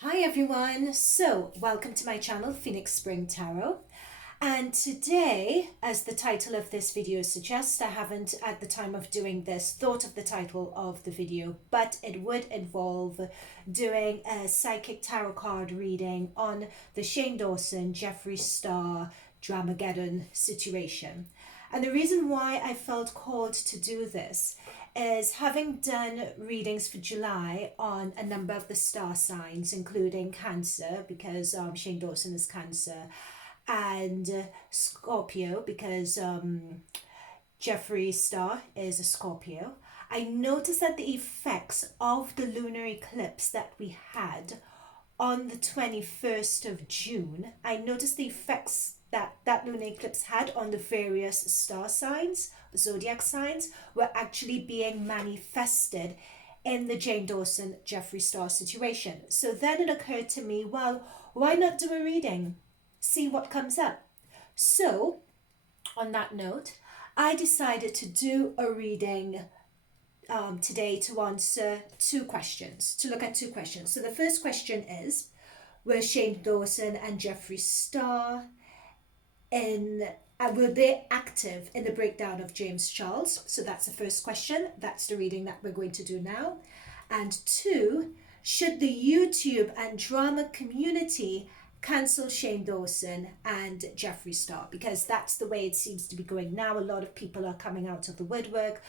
Hi everyone, so welcome to my channel Phoenix Spring Tarot, and today, as the title of this video suggests, I haven't at the time of doing this thought of the title of the video, but it would involve doing a psychic tarot card reading on the ShaneDawson Jeffree Star DRAMAGEDON situation. And the reason why I felt called to do this is having done readings for July on a number of the star signs, including Cancer, because ShaneDawson is Cancer, and Scorpio, because Jeffree Star is a Scorpio. I noticed that the effects of the lunar eclipse that we had on the 21st of June, I noticed the effects that lunar eclipse had on the various star signs, zodiac signs, were actually being manifested in the ShaneDawson Jeffree Star situation. So then it occurred to me, well, why not do a reading? See what comes up. So, on that note, I decided to do a reading today to answer two questions, to look at two questions. So the first question is, were ShaneDawson and Jeffree Star were they active in the breakdown of James Charles? So that's the first question. That's the reading that we're going to do now. And two, should the YouTube and drama community cancel ShaneDawson and Jeffree Star? Because that's the way it seems to be going now. A lot of people are coming out of the woodwork.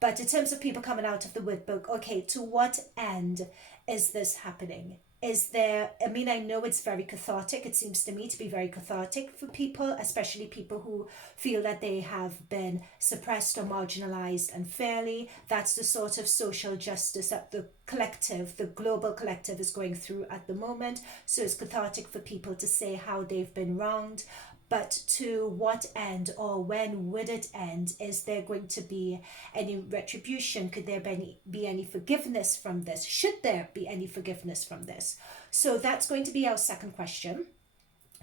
But in terms of people coming out of the woodwork, okay, to what end is this happening? Is there, I know it's very cathartic. It seems to me to be very cathartic for people, especially people who feel that they have been suppressed or marginalized unfairly. That's the sort of social justice that the collective, the global collective, is going through at the moment. So it's cathartic for people to say how they've been wronged. But to what end, or when would it end? Is there going to be any retribution? Could there be any forgiveness from this? Should there be any forgiveness from this? So that's going to be our second question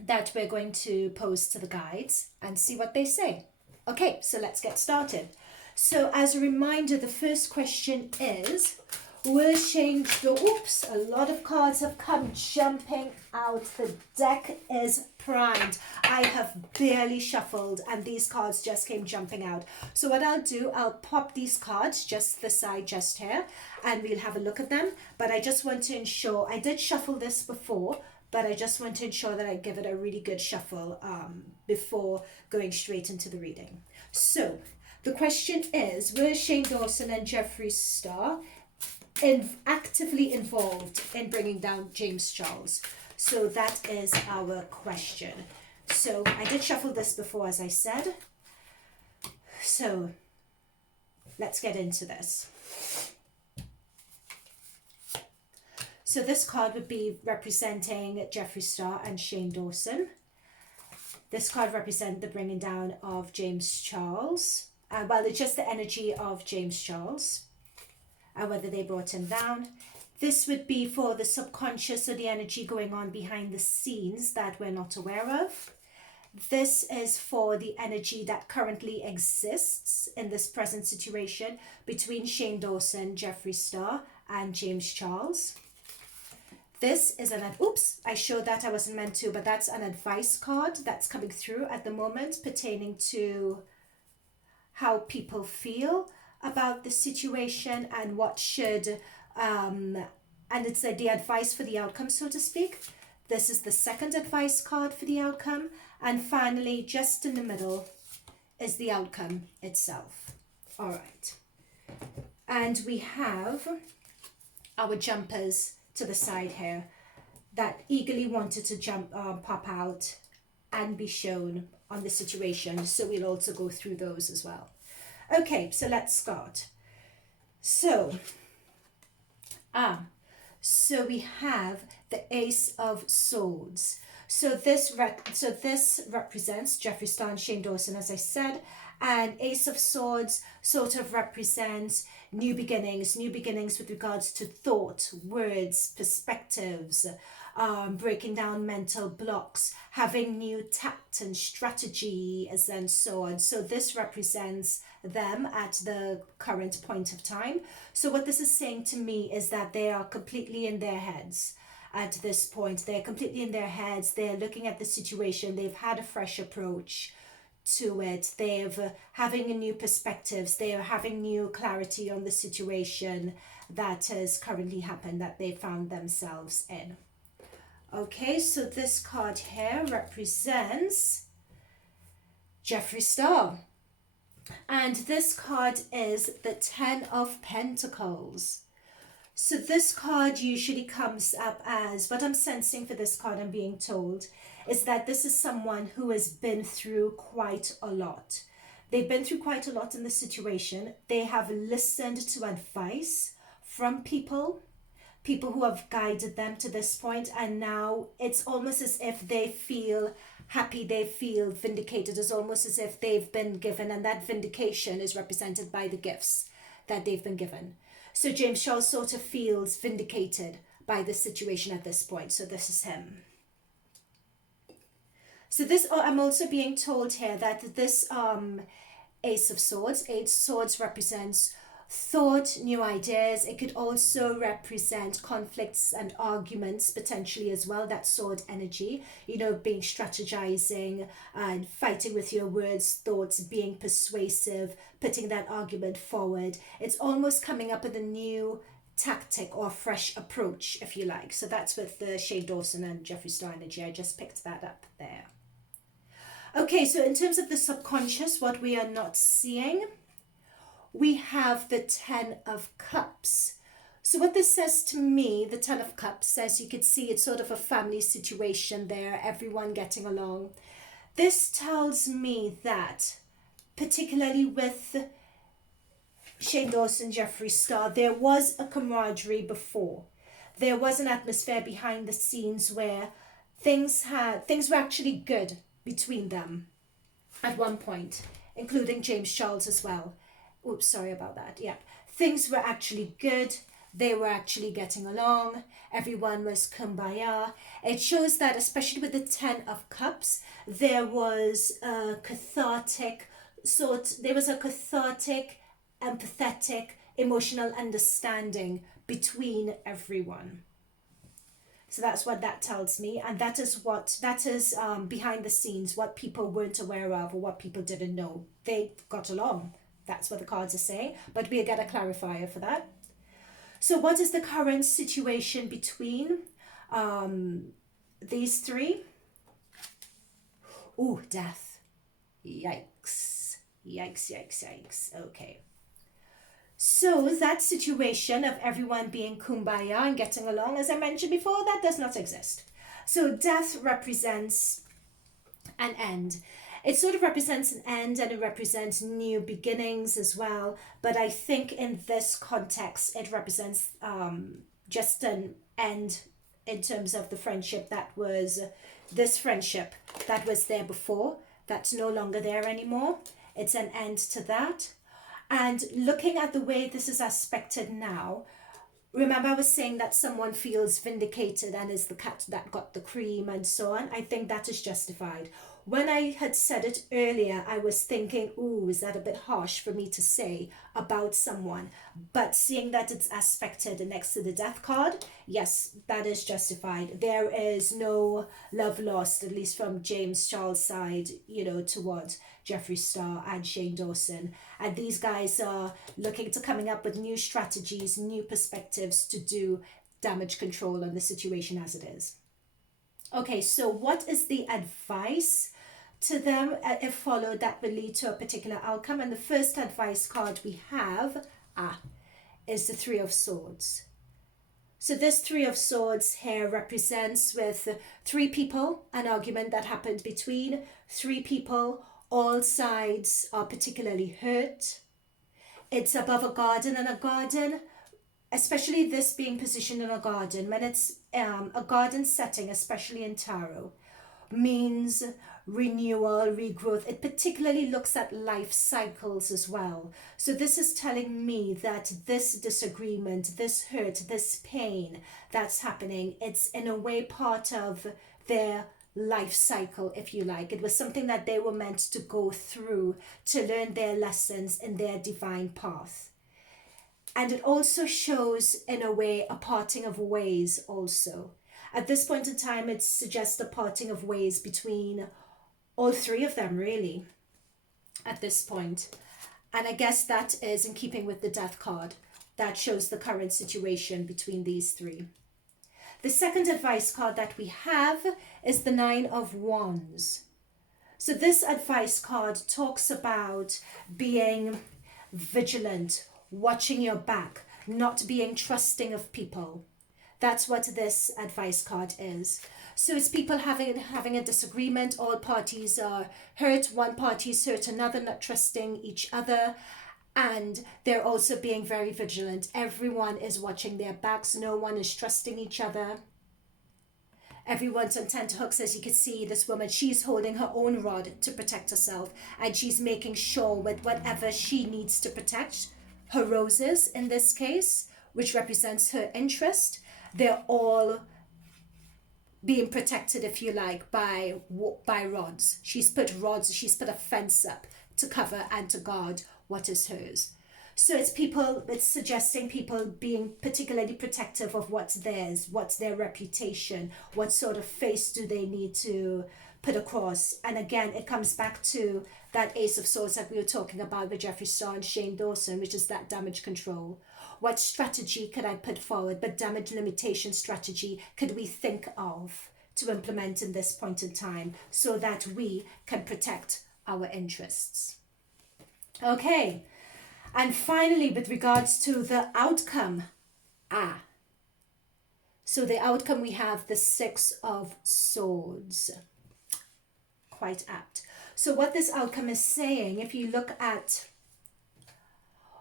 that we're going to pose to the guides and see what they say. Okay, so let's get started. So as a reminder, the first question is, will oops, a lot of cards have come jumping out. The deck is primed. I have barely shuffled and these cards just came jumping out. So what I'll do, I'll pop these cards just to the side just here and we'll have a look at them. But I just want to ensure, I did shuffle this before, but I just want to ensure that I give it a really good shuffle before going straight into the reading. So the question is, were ShaneDawson and Jeffree Star actively involved in bringing down James Charles? So that is our question. So I did shuffle this before, as I said. So let's get into this. So this card would be representing Jeffree Star and ShaneDawson. This card represents the bringing down of James Charles. Well, it's just the energy of James Charles. And whether they brought him down. This would be for the subconscious, or the energy going on behind the scenes that we're not aware of. This is for the energy that currently exists in this present situation between ShaneDawson, Jeffree Star, and James Charles. This is oops, I showed that, I wasn't meant to, but that's an advice card that's coming through at the moment pertaining to how people feel about the situation and what should, and it's the advice for the outcome, so to speak. This is the second advice card for the outcome. And finally, just in the middle is the outcome itself. All right. And we have our jumpers to the side here that eagerly wanted to pop out and be shown on the situation. So we'll also go through those as well. Okay, so let's start. So we have the Ace of Swords. So this represents Jeffree Star and ShaneDawson, as I said, and Ace of Swords sort of represents new beginnings with regards to thought, words, perspectives, breaking down mental blocks, having new tact and strategy, and so on. So this represents them at the current point of time. So what this is saying to me is that they are completely in their heads. at this point. They're completely in their heads. They're looking at the situation. They've had a fresh approach to it. They're having a new perspectives. They are having new clarity on the situation that has currently happened, that they found themselves in. Okay, so this card here represents Jeffree Star. And this card is the 10 of Pentacles. So this card usually comes up as, what I'm sensing for this card, I'm being told, is that this is someone who has been through quite a lot. They've been through quite a lot in the situation. They have listened to advice from people who have guided them to this point, and now it's almost as if they feel happy, they feel vindicated. It's almost as if they've been given, and that vindication is represented by the gifts that they've been given. So James Charles sort of feels vindicated by the situation at this point. So this is him. So this, I'm also being told here that this Ace of Swords represents thought, new ideas. It could also represent conflicts and arguments potentially as well, that sword energy, you know, being strategizing and fighting with your words, thoughts, being persuasive, putting that argument forward. It's almost coming up with a new tactic or fresh approach, if you like. So that's with the ShaneDawson and Jeffree Star energy. I just picked that up there. Okay, so in terms of the subconscious, what we are not seeing, we have the 10 of Cups. So what this says to me, the 10 of Cups says, you could see it's sort of a family situation there, everyone getting along. This tells me that, particularly with ShaneDawson, Jeffree Star, there was a camaraderie before. There was an atmosphere behind the scenes where things were actually good between them at one point, including James Charles as well. Oops, sorry about that. Yeah, things were actually good. They were actually getting along. Everyone was kumbaya. It shows that, especially with the 10 of Cups, there was a cathartic, empathetic, emotional understanding between everyone. So that's what that tells me, and that is behind the scenes, what people weren't aware of or what people didn't know. They got along. That's what the cards are saying, but we'll get a clarifier for that. So what is the current situation between these three? Ooh, death. Yikes. Yikes, yikes, yikes. Okay. So that situation of everyone being kumbaya and getting along, as I mentioned before, that does not exist. So death represents an end. It sort of represents an end, and it represents new beginnings as well. But I think in this context, it represents just an end in terms of the friendship that was, this friendship that was there before, that's no longer there anymore. It's an end to that. And looking at the way this is aspected now, remember I was saying that someone feels vindicated and is the cat that got the cream and so on. I think that is justified. When I had said it earlier, I was thinking, ooh, is that a bit harsh for me to say about someone? But seeing that it's aspected next to the death card, yes, that is justified. There is no love lost, at least from James Charles' side, you know, towards Jeffree Star and ShaneDawson. And these guys are looking to coming up with new strategies, new perspectives to do damage control on the situation as it is. Okay, so what is the advice to them if followed that will lead to a particular outcome? And the first advice card we have is the Three of Swords. So this Three of Swords here represents with three people, an argument that happened between three people. All sides are particularly hurt. It's above a garden, and a garden, especially this being positioned in a garden, when it's a garden setting, especially in tarot, means renewal, regrowth. It particularly looks at life cycles as well. So this is telling me that this disagreement, this hurt, this pain that's happening, it's in a way part of their life cycle, if you like. It was something that they were meant to go through to learn their lessons in their divine path. And it also shows, in a way, a parting of ways also. At this point in time, it suggests the parting of ways between all three of them, really, at this point. And I guess that is in keeping with the Death card. That shows the current situation between these three. The second advice card that we have is the Nine of Wands. So this advice card talks about being vigilant, watching your back, not being trusting of people. That's what this advice card is. So it's people having a disagreement, all parties are hurt, one party is hurt, another not trusting each other, and they're also being very vigilant. Everyone is watching their backs, no one is trusting each other. Everyone's on tenterhooks. As you can see, this woman, she's holding her own rod to protect herself, and she's making sure with whatever she needs to protect, her roses in this case, which represents her interest, they're all being protected, if you like, by rods. She's put rods, she's put a fence up to cover and to guard what is hers. So it's suggesting people being particularly protective of what's theirs, what's their reputation, what sort of face do they need to put across. And again, it comes back to that Ace of Swords that we were talking about with Jeffree Star and ShaneDawson, which is that damage control. What strategy could I put forward? But damage limitation strategy could we think of to implement in this point in time so that we can protect our interests? Okay. And finally, with regards to the outcome, so the outcome, we have the Six of Swords. Quite apt. So what this outcome is saying, if you look at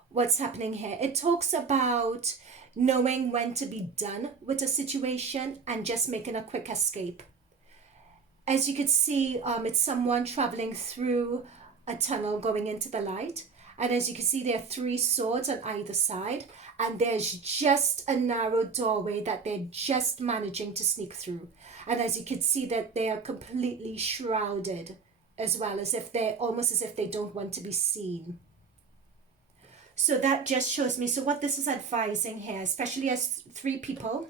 what's happening here, it talks about knowing when to be done with a situation and just making a quick escape. As you could see, it's someone traveling through a tunnel going into the light. And as you can see, there are three swords on either side, and there's just a narrow doorway that they're just managing to sneak through. And as you can see, that they are completely shrouded as well, as if they're almost as if they don't want to be seen. So that just shows me, so what this is advising here, especially as three people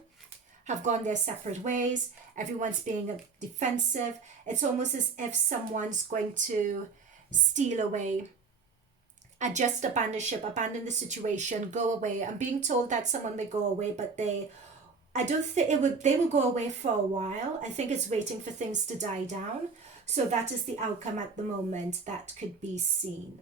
have gone their separate ways, everyone's being defensive, it's almost as if someone's going to steal away and just abandon ship, abandon the situation, go away. I'm being told that someone may go away, but I don't think they will go away for a while. I think it's waiting for things to die down. So that is the outcome at the moment that could be seen.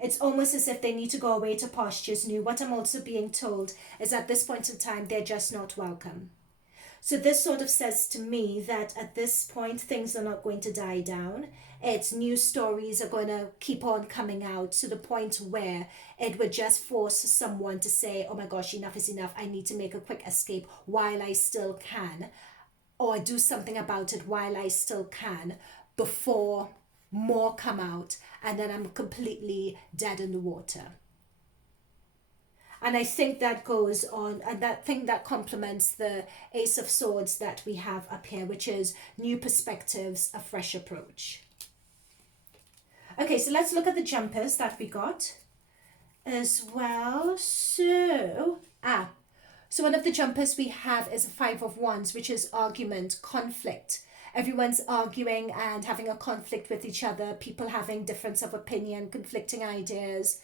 It's almost as if they need to go away to pastures new. What I'm also being told is at this point in time, they're just not welcome. So this sort of says to me that at this point, things are not going to die down. It's new stories are going to keep on coming out to the point where it would just force someone to say, oh my gosh, enough is enough. I need to make a quick escape while I still can, or do something about it while I still can before more come out and then I'm completely dead in the water. And I think that goes on, and that complements the Ace of Swords that we have up here, which is new perspectives, a fresh approach. Okay, so let's look at the jumpers that we got as well. So one of the jumpers we have is a Five of Wands, which is argument, conflict. Everyone's arguing and having a conflict with each other, people having difference of opinion, conflicting ideas.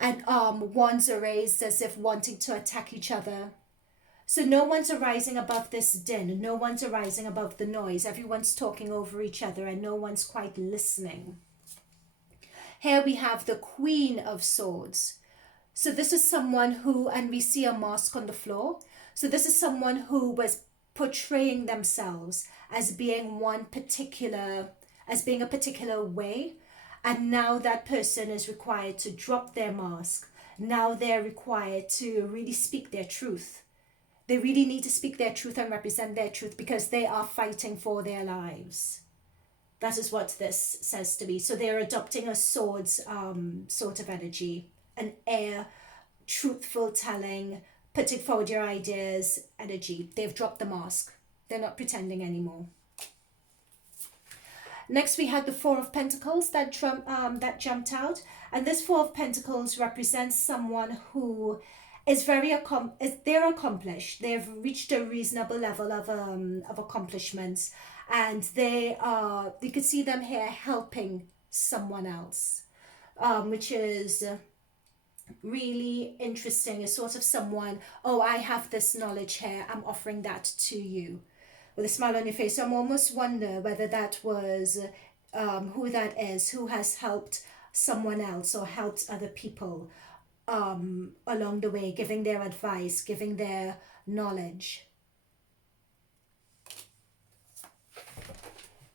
And wands are raised as if wanting to attack each other. So no one's arising above this din. No one's arising above the noise. Everyone's talking over each other and no one's quite listening. Here we have the Queen of Swords. So this is someone who, and we see a mask on the floor. So this is someone who was portraying themselves as being a particular way. And now that person is required to drop their mask. Now they're required to really speak their truth. They really need to speak their truth and represent their truth because they are fighting for their lives. That is what this says to me. So they're adopting a swords sort of energy, an air, truthful telling, putting forward your ideas energy. They've dropped the mask. They're not pretending anymore. Next, we had the Four of Pentacles that jumped out. And this Four of Pentacles represents someone who is very they're accomplished. They've reached a reasonable level of accomplishments, and they are, you could see them here helping someone else, which is really interesting. Is sort of someone, oh, I have this knowledge here, I'm offering that to you, with a smile on your face. So I'm almost wonder whether that was who that is, who has helped someone else or helped other people along the way, giving their advice, giving their knowledge,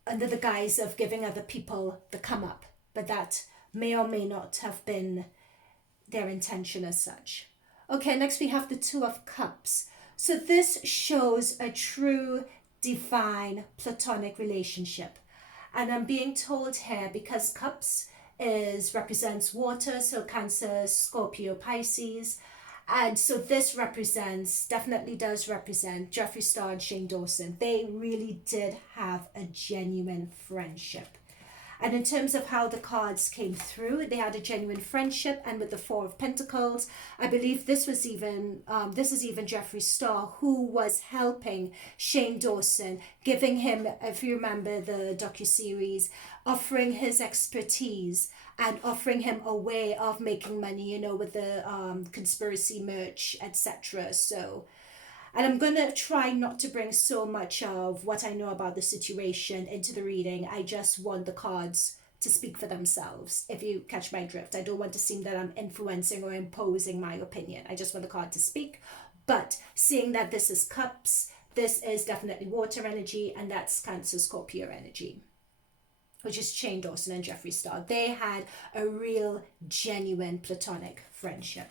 under the guise of giving other people the come up. But that may or may not have been their intention as such. Okay, next we have the Two of Cups. So this shows a true divine platonic relationship. And I'm being told here, because cups represents water, so Cancer, Scorpio, Pisces, and so this definitely does represent Jeffree Star and ShaneDawson. They really did have a genuine friendship. And in terms of how the cards came through, they had a genuine friendship. And with the Four of Pentacles, I believe this is even Jeffree Star who was helping ShaneDawson, giving him, if you remember the docuseries, offering his expertise and offering him a way of making money, you know, with the conspiracy merch, etc. So, and I'm going to try not to bring so much of what I know about the situation into the reading. I just want the cards to speak for themselves, if you catch my drift. I don't want to seem that I'm influencing or imposing my opinion. I just want the card to speak. But seeing that this is cups, this is definitely water energy, and that's Cancer, Scorpio energy, which is ShaneDawson and Jeffree Star. They had a real, genuine, platonic friendship.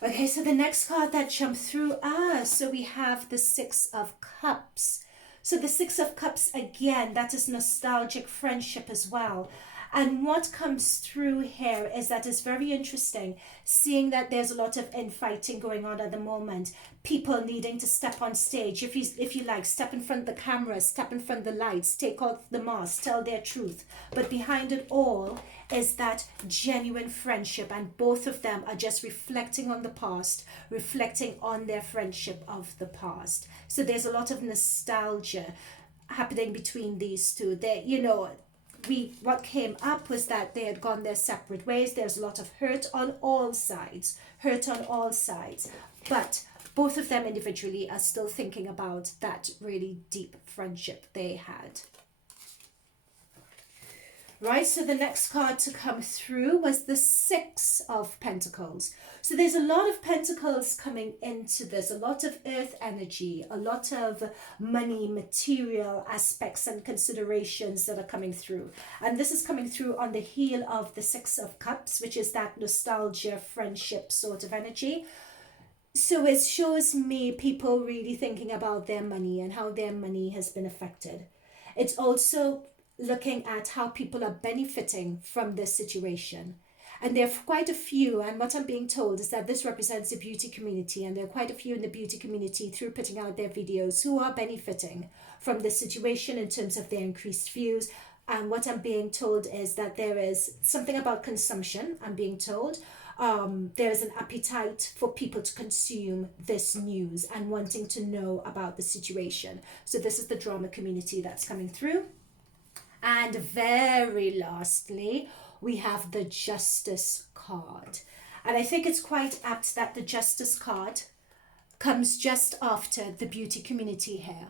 Okay, so the next card that jumped through, so we have the Six of Cups. So the Six of Cups, again, that is nostalgic friendship as well. And what comes through here is that it's very interesting, seeing that there's a lot of infighting going on at the moment. People needing to step on stage, if you like, step in front of the camera, step in front of the lights, take off the mask, tell their truth. But behind it all is that genuine friendship, and both of them are just reflecting on the past, reflecting on their friendship of the past. So there's a lot of nostalgia happening between these two. They, you know, what came up was that they had gone their separate ways. There's a lot of hurt on all sides, but both of them individually are still thinking about that really deep friendship they had. Right, so the next card to come through was the Six of Pentacles. So there's a lot of pentacles coming into this, a lot of earth energy, a lot of money, material aspects and considerations that are coming through. And this is coming through on the heel of the Six of Cups, which is that nostalgia, friendship sort of energy. So it shows me people really thinking about their money and how their money has been affected. It's also looking at how people are benefiting from this situation. And there are quite a few, and what I'm being told is that this represents the beauty community, and there are quite a few in the beauty community through putting out their videos who are benefiting from this situation in terms of their increased views. And what I'm being told is that there is something about consumption, I'm being told. There is an appetite for people to consume this news and wanting to know about the situation. So this is the drama community that's coming through. And very lastly, we have the Justice card. And I think it's quite apt that the Justice card comes just after the beauty community here,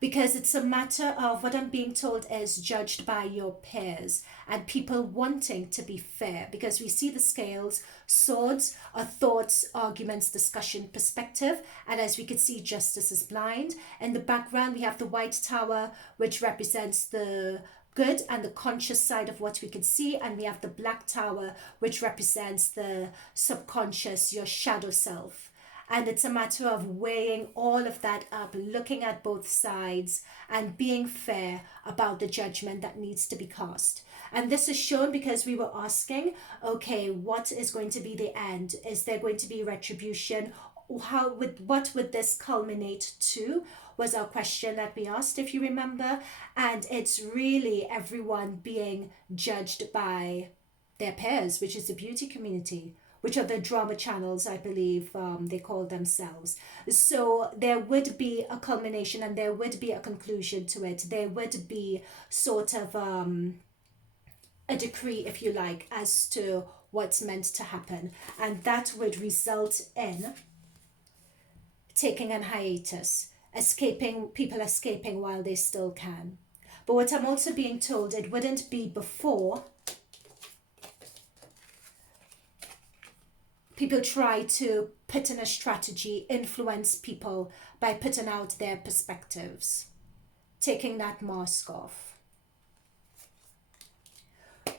because it's a matter of, what I'm being told is, judged by your peers and people wanting to be fair, because we see the scales, swords are thoughts, arguments, discussion, perspective, and as we can see, justice is blind. In the background we have the White Tower, which represents the good and the conscious side of what we can see, and we have the Black Tower, which represents the subconscious, your shadow self. And it's a matter of weighing all of that up, looking at both sides and being fair about the judgment that needs to be cast. And this is shown because we were asking, okay, what is going to be the end? Is there going to be retribution? What would this culminate to? Was our question that we asked, if you remember. And it's really everyone being judged by their peers, which is the beauty community. which are the drama channels, I believe they call themselves. So there would be a culmination and there would be a conclusion to it. There would be sort of a decree, if you like, as to what's meant to happen. And that would result in taking an hiatus, people escaping while they still can. But what I'm also being told, it wouldn't be before people try to put in a strategy, influence people by putting out their perspectives, taking that mask off.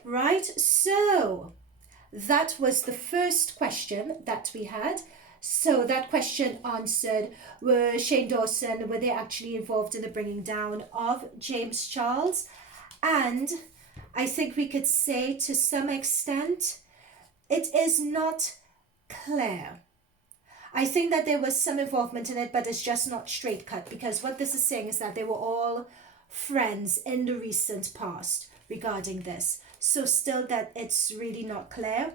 Right, so that was the first question that we had. So that question answered, were ShaneDawson, were they actually involved in the bringing down of James Charles? And I think we could say to some extent, it is not clear. I think that there was some involvement in it, but it's just not straight cut, because what this is saying is that they were all friends in the recent past regarding this. So still that it's really not clear.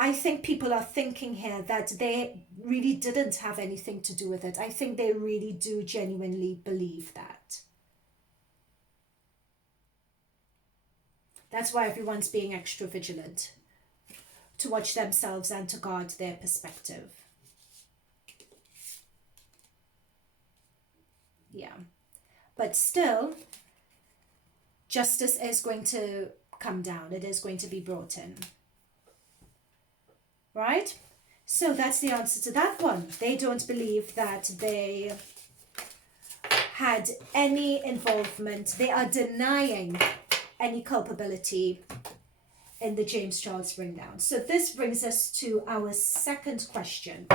I think people are thinking here that they really didn't have anything to do with it. I think they really do genuinely believe that. That's why everyone's being extra vigilant, to watch themselves and to guard their perspective. Yeah. But still, justice is going to come down. It is going to be brought in. Right? So that's the answer to that one. They don't believe that they had any involvement. They are denying any culpability in the James Charles bring down. So this brings us to our second question.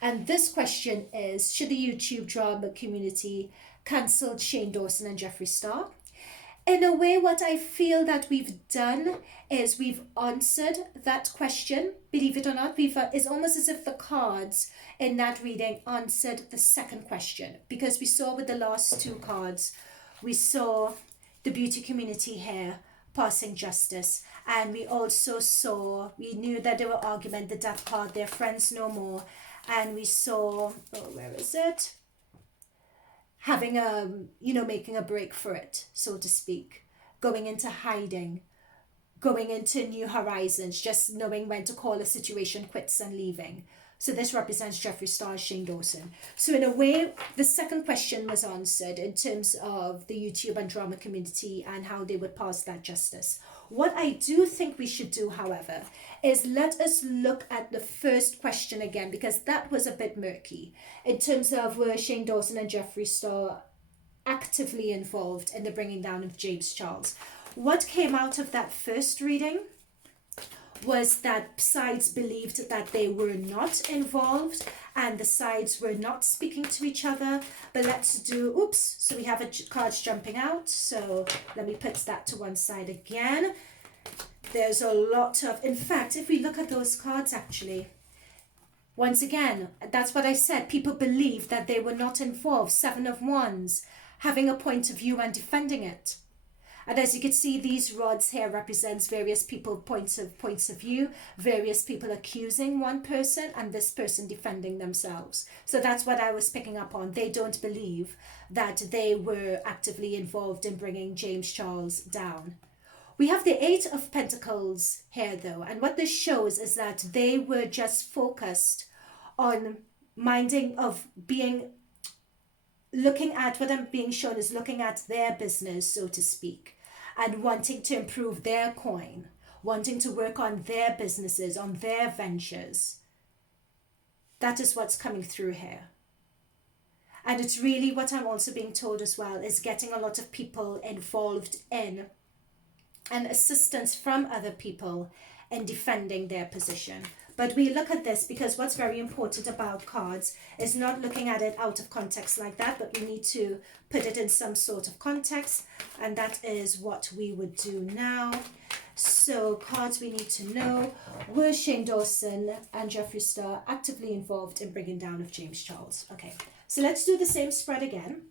And this question is, should the YouTube drama community cancel ShaneDawson and Jeffree Star? In a way, what I feel that we've done is we've answered that question. Believe it or not, it's almost as if the cards in that reading answered the second question, because we saw with the last two cards, we saw the beauty community here passing justice, and we also saw, we knew that there were argument, the death card, they're friends no more, and we saw, where is it? Having making a break for it, so to speak, going into hiding, going into new horizons, just knowing when to call a situation quits and leaving. So this represents Jeffree Star, ShaneDawson. So in a way, the second question was answered in terms of the YouTube and drama community and how they would pass that justice. What I do think we should do, however, is let us look at the first question again, because that was a bit murky in terms of were ShaneDawson and Jeffree Star actively involved in the bringing down of James Charles. What came out of that first reading was that sides believed that they were not involved and the sides were not speaking to each other. But let's do, oops, so we have cards jumping out. So let me put that to one side again. There's a lot of, in fact, if we look at those cards actually, once again, that's what I said, people believe that they were not involved. Seven of Wands, having a point of view and defending it. And as you can see, these rods here represents various people points of view, various people accusing one person and this person defending themselves. So that's what I was picking up on. They don't believe that they were actively involved in bringing James Charles down. We have the Eight of Pentacles here though, and what this shows is that they were just focused on looking at what I'm being shown is looking at their business, so to speak, and wanting to improve their coin, wanting to work on their businesses, on their ventures. That is what's coming through here. And it's really what I'm also being told as well is getting a lot of people involved in and assistance from other people in defending their position. But we look at this because what's very important about cards is not looking at it out of context like that, but we need to put it in some sort of context, and that is what we would do now. So cards we need to know, were ShaneDawson and Jeffree Star actively involved in bringing down of James Charles? Okay, so let's do the same spread again.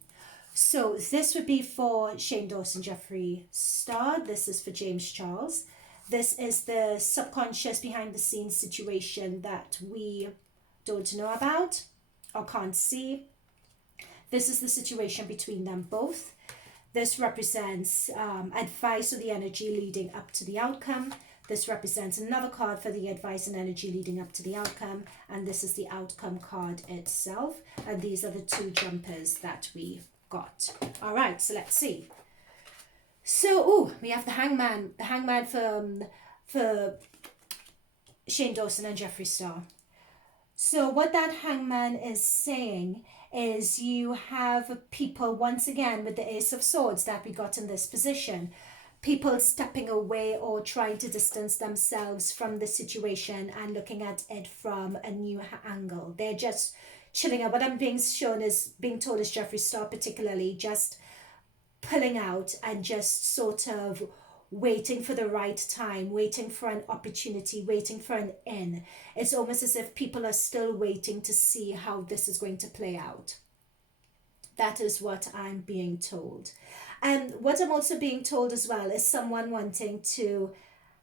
So this would be for ShaneDawson, Jeffree Star. This is for James Charles. This is the subconscious behind the scenes situation that we don't know about or can't see. This is the situation between them both. This represents advice or the energy leading up to the outcome. This represents another card for the advice and energy leading up to the outcome. And this is the outcome card itself. And these are the two jumpers that we got. All right, so let's see. So, we have the Hangman. The Hangman for ShaneDawson and Jeffree Star. So what that Hangman is saying is you have people, once again, with the Ace of Swords that we got in this position, people stepping away or trying to distance themselves from the situation and looking at it from a new angle. They're just chilling out. What I'm being told is Jeffree Star particularly just pulling out and just sort of waiting for the right time, waiting for an opportunity, waiting for an in. It's almost as if people are still waiting to see how this is going to play out. That is what I'm being told. And what I'm also being told as well is someone wanting to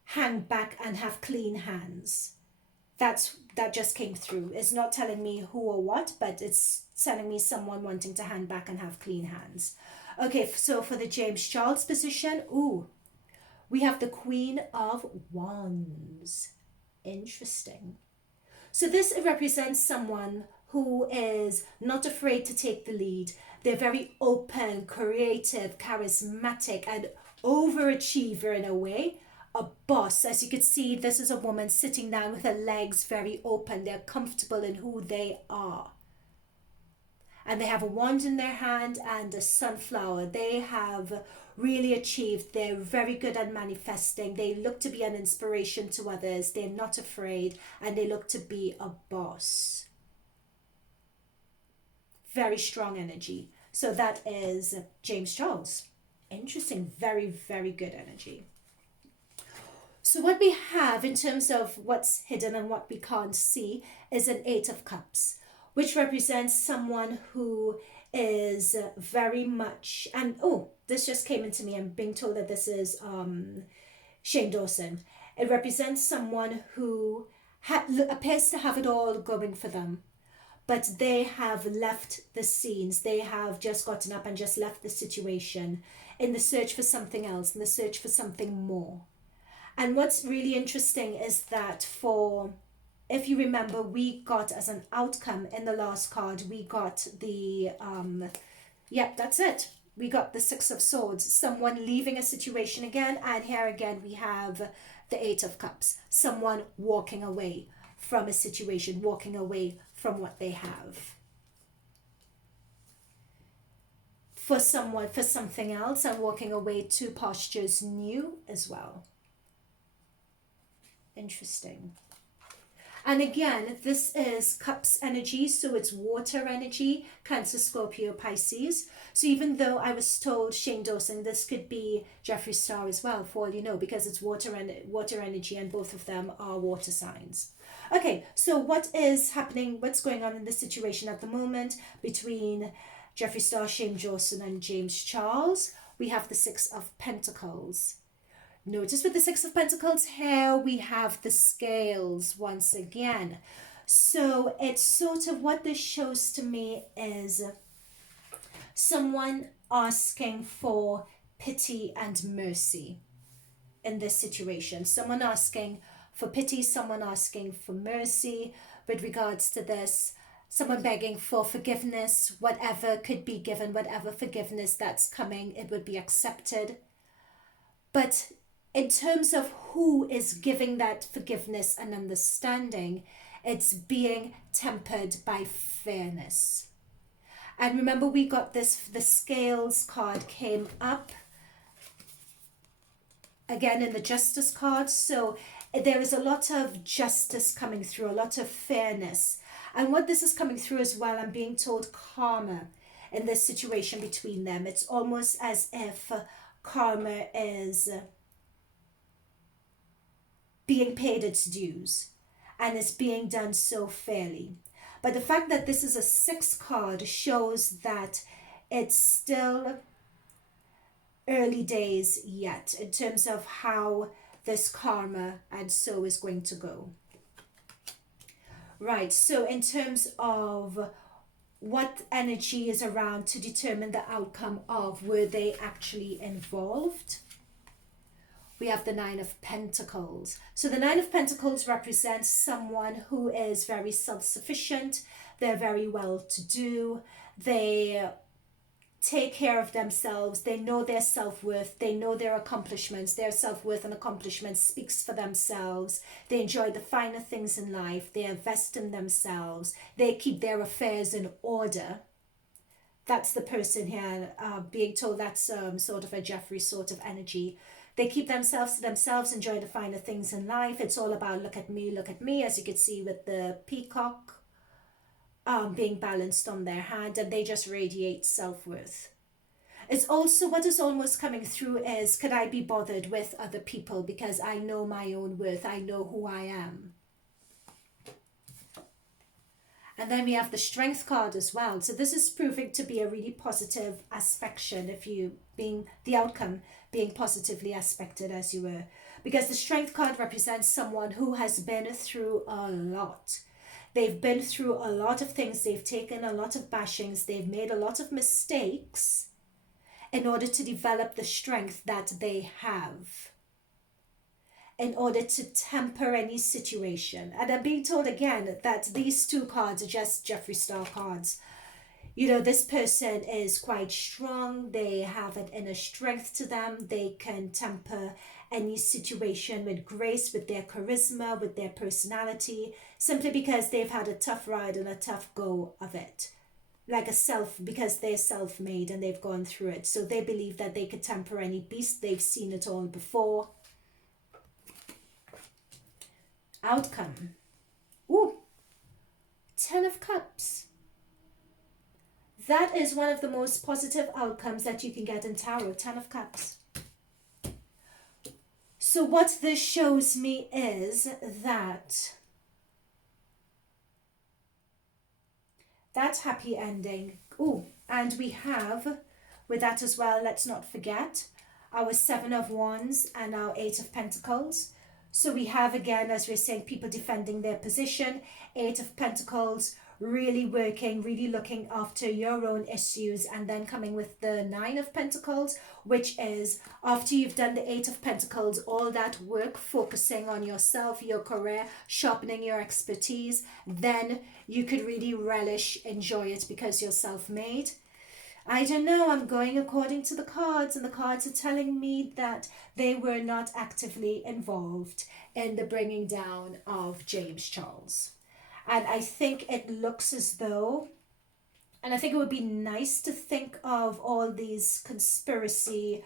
hang back and have clean hands. That just came through. It's not telling me who or what, but it's telling me someone wanting to hang back and have clean hands. Okay, so for the James Charles position, we have the Queen of Wands. Interesting. So this represents someone who is not afraid to take the lead. They're very open, creative, charismatic, and overachiever in a way. A boss. As you can see, this is a woman sitting down with her legs very open. They're comfortable in who they are. And they have a wand in their hand and a sunflower. They have really achieved. They're very good at manifesting. They look to be an inspiration to others. They're not afraid, and they look to be a boss. Very strong energy. So that is James Charles. Interesting. Very, very good energy. So what we have in terms of what's hidden and what we can't see is an Eight of Cups, which represents someone who is very much, and this just came into me. I'm being told that this is ShaneDawson. It represents someone who appears to have it all going for them, but they have left the scenes. They have just gotten up and just left the situation in the search for something else, in the search for something more. And what's really interesting is that if you remember, we got as an outcome in the last card, we got the, that's it. We got the Six of Swords, someone leaving a situation again. And here again, we have the Eight of Cups, someone walking away from a situation, walking away from what they have. For something else, and walking away to postures new as well. Interesting. And again, this is Cups energy, so it's water energy, Cancer, Scorpio, Pisces. So even though I was told ShaneDawson, this could be Jeffree Star as well, for all you know, because it's water energy, and both of them are water signs. Okay, so what is happening, what's going on in this situation at the moment between Jeffree Star, ShaneDawson, and James Charles? We have the Six of Pentacles. Notice with the Six of Pentacles here, we have the scales once again. So it's sort of, what this shows to me is someone asking for pity and mercy in this situation. Someone asking for pity, someone asking for mercy with regards to this. Someone begging for forgiveness, whatever could be given, whatever forgiveness that's coming, it would be accepted. But in terms of who is giving that forgiveness and understanding, it's being tempered by fairness. And remember, we got this, the Scales card came up again in the Justice card. So there is a lot of justice coming through, a lot of fairness. And what this is coming through as well, I'm being told karma in this situation between them. It's almost as if karma is being paid its dues, and it's being done so fairly. But the fact that this is a 6 card shows that it's still early days yet in terms of how this karma and so is going to go. Right, so in terms of what energy is around to determine the outcome of, were they actually involved? We have the Nine of Pentacles. So the Nine of Pentacles represents someone who is very self-sufficient. They're very well-to-do. They take care of themselves. They know their self-worth. They know their accomplishments. Their self-worth and accomplishments speaks for themselves. They enjoy the finer things in life. They invest in themselves. They keep their affairs in order. That's the person here being told. That's sort of a Jeffree sort of energy. They keep themselves to themselves, enjoy the finer things in life. It's all about look at me, as you can see with the peacock being balanced on their hand, and they just radiate self-worth. It's also, what is almost coming through is, could I be bothered with other people because I know my own worth, I know who I am. And then we have the Strength card as well. So this is proving to be a really positive aspect if you being the outcome being positively aspected as you were. Because the Strength card represents someone who has been through a lot. They've been through a lot of things. They've taken a lot of bashings. They've made a lot of mistakes in order to develop the strength that they have, in order to temper any situation. And I'm being told again that these two cards are just Jeffree Star cards. You know, this person is quite strong. They have an inner strength to them. They can temper any situation with grace, with their charisma, with their personality, simply because they've had a tough ride and a tough go of it. Because they're self-made and they've gone through it. So they believe that they could temper any beast. They've seen it all before. Outcome. Ooh, 10 of Cups. That is one of the most positive outcomes that you can get in tarot, 10 of Cups. So what this shows me is that happy ending. Ooh, and we have, with that as well, let's not forget, our 7 of Wands and our 8 of Pentacles. So we have, again, as we're saying, people defending their position. 8 of Pentacles, really working, really looking after your own issues, and then coming with the 9 of Pentacles, which is after you've done the 8 of Pentacles, all that work focusing on yourself, your career, sharpening your expertise, then you could really relish, enjoy it because you're self-made. I don't know, I'm going according to the cards, and the cards are telling me that they were not actively involved in the bringing down of James Charles. And I think it looks as though, and I think it would be nice to think of all these conspiracy,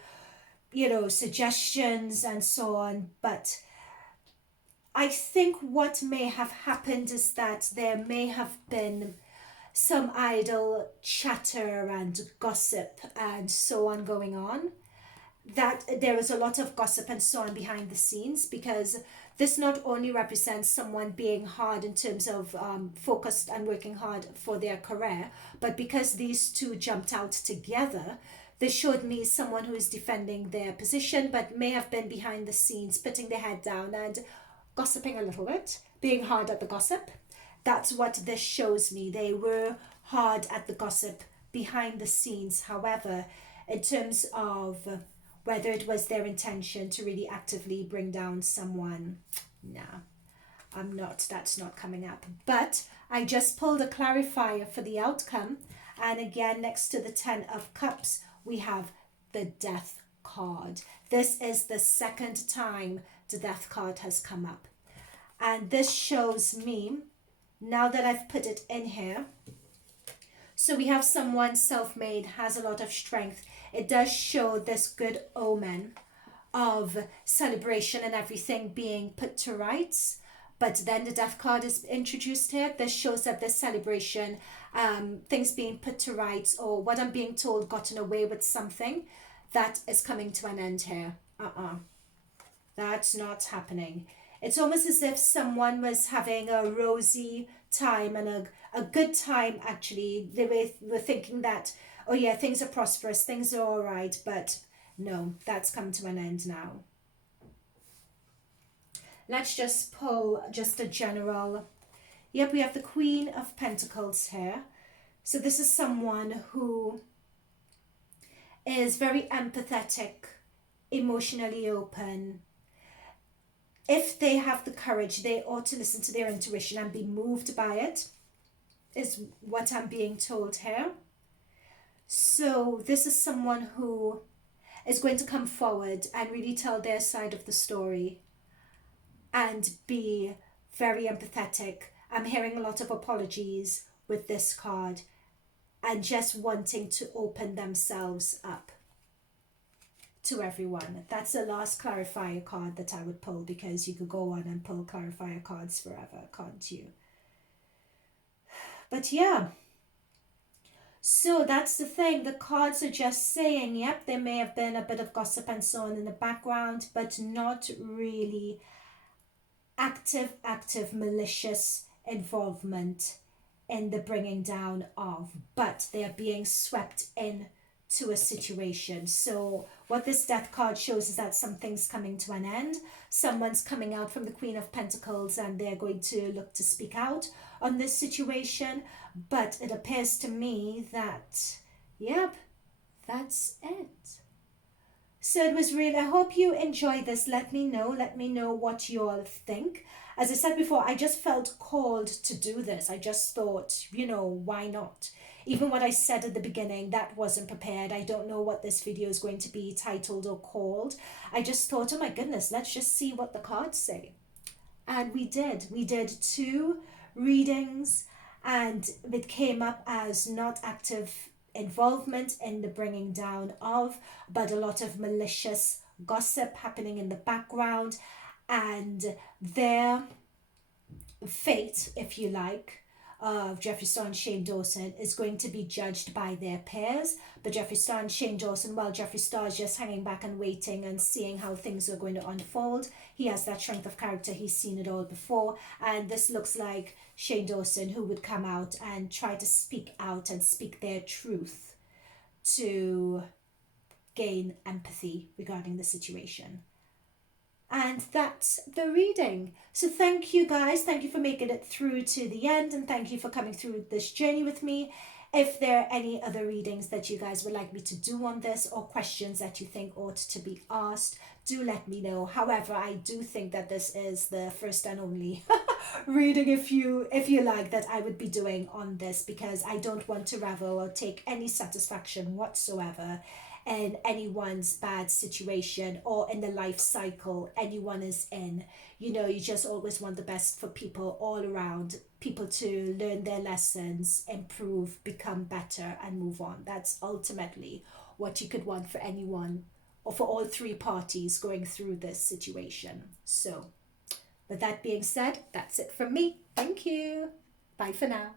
suggestions and so on, but I think what may have happened is that there may have been some idle chatter and gossip and so on going on, that there is a lot of gossip and so on behind the scenes, because this not only represents someone being hard in terms of focused and working hard for their career, but because these two jumped out together, this showed me someone who is defending their position but may have been behind the scenes, putting their head down and gossiping a little bit, being hard at the gossip. That's what this shows me. They were hard at the gossip behind the scenes. However, in terms of whether it was their intention to really actively bring down someone, that's not coming up. But I just pulled a clarifier for the outcome. And again, next to the 10 of Cups, we have the Death card. This is the second time the Death card has come up. And this shows me, now that I've put it in here, so we have someone self-made, has a lot of strength. It does show this good omen of celebration and everything being put to rights. But then the Death card is introduced here. This shows that this celebration, things being put to rights, or what I'm being told, gotten away with something, that is coming to an end here. That's not happening. It's almost as if someone was having a rosy time and a good time, actually. They were thinking that, oh yeah, things are prosperous, things are all right, but no, that's come to an end now. let's just pull just a general. Yep, we have the Queen of Pentacles here. So this is someone who is very empathetic, emotionally open. If they have the courage, they ought to listen to their intuition and be moved by it, is what I'm being told here. So this is someone who is going to come forward and really tell their side of the story and be very empathetic. I'm hearing a lot of apologies with this card and just wanting to open themselves up to everyone. That's the last clarifier card that I would pull, because you could go on and pull clarifier cards forever, can't you? But yeah, so that's the thing. The cards are just saying, yep, there may have been a bit of gossip and so on in the background, but not really active malicious involvement in the bringing down of, but they're being swept in to a situation. So what this death card shows is that something's coming to an end. Someone's coming out from the Queen of Pentacles and they're going to look to speak out on this situation. But it appears to me that, yep, that's it. So it was really, I hope you enjoyed this. Let me know what you all think. As I said before, I just felt called to do this. I just thought, why not? Even what I said at the beginning, that wasn't prepared. I don't know what this video is going to be titled or called. I just thought, oh my goodness, let's just see what the cards say. And we did. We did 2 readings and it came up as not active involvement in the bringing down of, but a lot of malicious gossip happening in the background, and their fate, if you like, of Jeffree Star and ShaneDawson is going to be judged by their peers. But Jeffree Star and ShaneDawson, well, Jeffree Star is just hanging back and waiting and seeing how things are going to unfold. He has that strength of character. He's seen it all before. And this looks like ShaneDawson, who would come out and try to speak out and speak their truth to gain empathy regarding the situation. And that's the reading. So thank you guys. Thank you for making it through to the end. And thank you for coming through this journey with me. If there are any other readings that you guys would like me to do on this, or questions that you think ought to be asked, do let me know. However, I do think that this is the first and only reading, if you like, that I would be doing on this, because I don't want to revel or take any satisfaction whatsoever in anyone's bad situation or in the life cycle anyone is in. You just always want the best for people all around, people to learn their lessons, improve, become better, and move on. That's ultimately what you could want for anyone, or for all 3 parties going through this situation. So with that being said, that's it from me. Thank you. Bye for now.